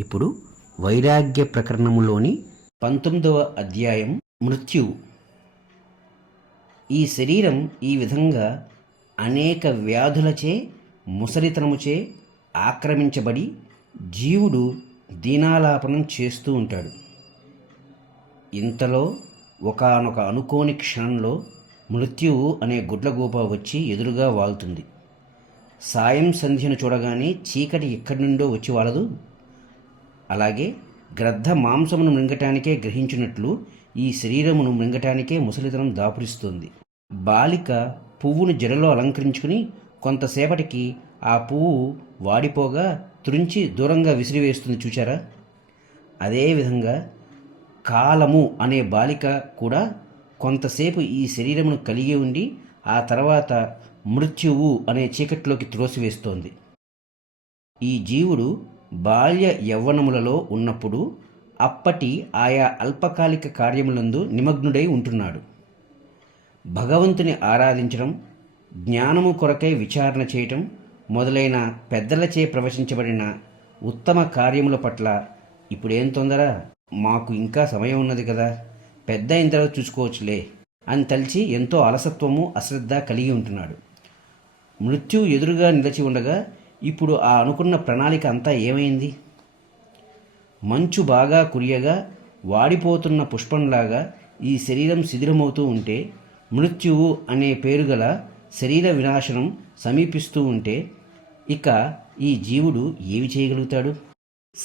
ఇప్పుడు వైరాగ్య ప్రకరణములోని పంతొమ్మిదవ అధ్యాయం మృత్యు. ఈ శరీరం ఈ విధంగా అనేక వ్యాధులచే ముసలితనముచే ఆక్రమించబడి జీవుడు దీనాలాపనం చేస్తూ ఉంటాడు. ఇంతలో ఒకానొక అనుకోని క్షణంలో మృత్యువు అనే గుడ్లగూప వచ్చి ఎదురుగా వాలుతుంది సాయం సంధ్యను చూడగానే చీకటి ఎక్కడి నుండో వచ్చి వాలదు. అలాగే గ్రద్ద మాంసమును మృంగటానికే గ్రహించినట్లు ఈ శరీరమును మృంగటానికే ముసలితనం దాపురిస్తుంది. బాలిక పువ్వును జడలో అలంకరించుకుని కొంతసేపటికి ఆ పువ్వు వాడిపోగా తురించి దూరంగా విసిరివేస్తుంది చూచారా? అదేవిధంగా కాలము అనే బాలిక కూడా కొంతసేపు ఈ శరీరమును కలిగి ఉండి ఆ తర్వాత మృత్యువు అనే చీకట్లోకి త్రోసివేస్తోంది. ఈ జీవుడు బాల్య యవ్వనములలో ఉన్నప్పుడు అప్పటి ఆయా అల్పకాలిక కార్యములందు నిమగ్నుడై ఉంటున్నాడు. భగవంతుని ఆరాధించడం జ్ఞానము కొరకై విచారణ చేయటం మొదలైన పెద్దలచే ప్రవచించబడిన ఉత్తమ కార్యముల పట్ల ఇప్పుడేం తొందర? మాకు ఇంకా సమయం ఉన్నది కదా పెద్ద అయిన తర్వాత చూసుకోవచ్చులే అని తలిచి ఎంతో అలసత్వము అశ్రద్ధ కలిగి ఉంటున్నాడు. మృత్యు ఎదురుగా నిలిచి ఉండగా ఇప్పుడు ఆ అనుకున్న ప్రణాళిక అంతా ఏమైంది? మంచు బాగా కురియగా వాడిపోతున్న పుష్పంలాగా ఈ శరీరం శిథిలమవుతూ ఉంటే మృత్యువు అనే పేరు గల శరీర వినాశనం సమీపిస్తూ ఉంటే ఇక ఈ జీవుడు ఏమి చేయగలుగుతాడు?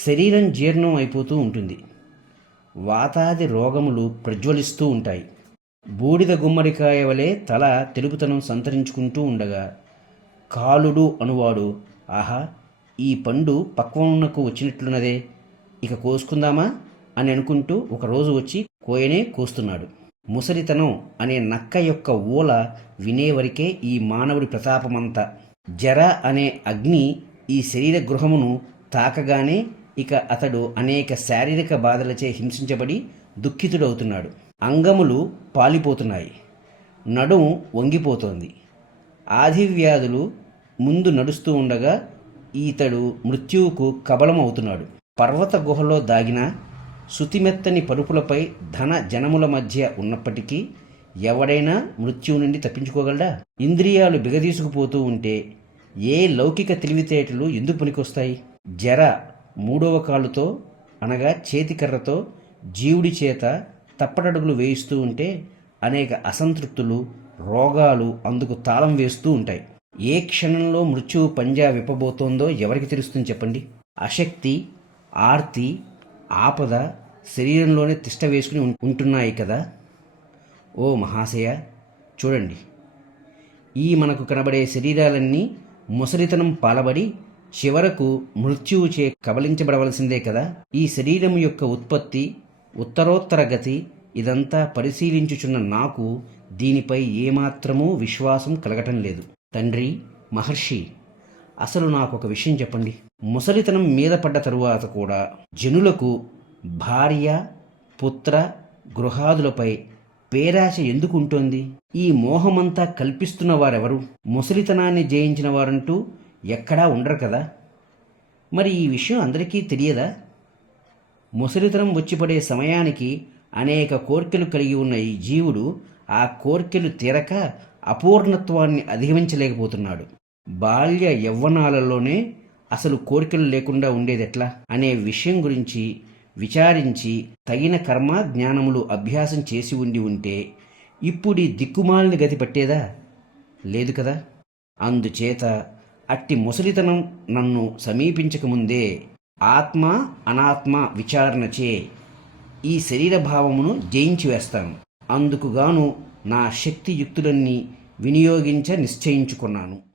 శరీరం జీర్ణం అయిపోతూ ఉంటుంది. వాతాది రోగములు ప్రజ్వలిస్తూ ఉంటాయి. బూడిద గుమ్మడికాయ వలె తల తెలుపుతనం సంతరించుకుంటూ ఉండగా కాలుడు అనువాడు ఆహా ఈ పండు పక్వమునకు వచ్చినట్లున్నదే. ఇక కోసుకుందామా? అని అనుకుంటూ ఒకరోజు వచ్చి కోయనే కోస్తున్నాడు. ముసలితనం అనే నక్క యొక్క ఊల వినేవరికే ఈ మానవుడి ప్రతాపమంతా. జర అనే అగ్ని ఈ శరీర గృహమును తాకగానే ఇక అతడు అనేక శారీరక బాధలచే హింసించబడి దుఃఖితుడవుతున్నాడు. అంగములు పాలిపోతున్నాయి. నడుము వంగిపోతోంది. ఆదివ్యాధులు ముందు నడుస్తూ ఉండగా ఈతడు మృత్యువుకు కబలమవుతున్నాడు. పర్వత గుహలో దాగిన శుతిమెత్తని పరుపులపై ధన జనముల మధ్య ఉన్నప్పటికీ ఎవడైనా మృత్యువు నుండి తప్పించుకోగలడా? ఇంద్రియాలు బిగదీసుకుపోతూ ఉంటే ఏ లౌకిక తెలివితేటలు ఎందుకు పనికొస్తాయి? జర మూడవ కాలుతో అనగా చేతికర్రతో జీవుడి చేత తప్పటడుగులు వేయిస్తూ ఉంటే అనేక అసంతృప్తులు రోగాలు అందుకు తాళం వేస్తూ ఉంటాయి. ఏ క్షణంలో మృత్యువు పంజా విప్పబోతోందో ఎవరికి తెలుస్తుంది చెప్పండి? అశక్తి ఆర్తి ఆపద శరీరంలోనే తిష్ట వేసుకుని ఉంటున్నాయి కదా? ఓ మహాశయ చూడండి. ఈ మనకు కనబడే శరీరాలన్నీ ముసలితనం పాలబడి చివరకు మృత్యువు చే కబలించబడవలసిందే కదా? ఈ శరీరం యొక్క ఉత్పత్తి ఉత్తరోత్తర గతి ఇదంతా పరిశీలించుచున్న నాకు దీనిపై ఏమాత్రమూ విశ్వాసం కలగటం లేదు. తండ్రి మహర్షి అసలు నాకు ఒక విషయం చెప్పండి. ముసలితనం మీద పడ్డ తరువాత కూడా జనులకు భార్య పుత్ర గృహాదులపై పేరాశ ఎందుకు ఉంటుంది? ఈ మోహమంతా కల్పిస్తున్న వారెవరు? ముసలితనాన్ని జయించిన వారంటూ ఎక్కడా ఉండరు కదా? మరి ఈ విషయం అందరికీ తెలియదా? ముసలితనం వచ్చిపడే సమయానికి అనేక కోర్కెలు కలిగి ఉన్న ఈ జీవుడు ఆ కోర్కెలు తీరక అపూర్ణత్వాన్ని అధిగమించలేకపోతున్నాడు. బాల్య యవ్వనాలలోనే అసలు కోరికలు లేకుండా ఉండేదెట్లా అనే విషయం గురించి విచారించి తగిన కర్మ జ్ఞానములు అభ్యాసం చేసి ఉండి ఉంటే ఇప్పుడు ఈ దిక్కుమాలిన గతి పట్టేదా? లేదు కదా. అందుచేత అట్టి ముసలితనం నన్ను సమీపించకముందే ఆత్మ అనాత్మ విచారణచే ఈ శరీర భావమును జయించి వేస్తాను. అందుకుగాను నా శక్తియుక్తులన్నీ వినియోగించ నిశ్చయించుకున్నాను.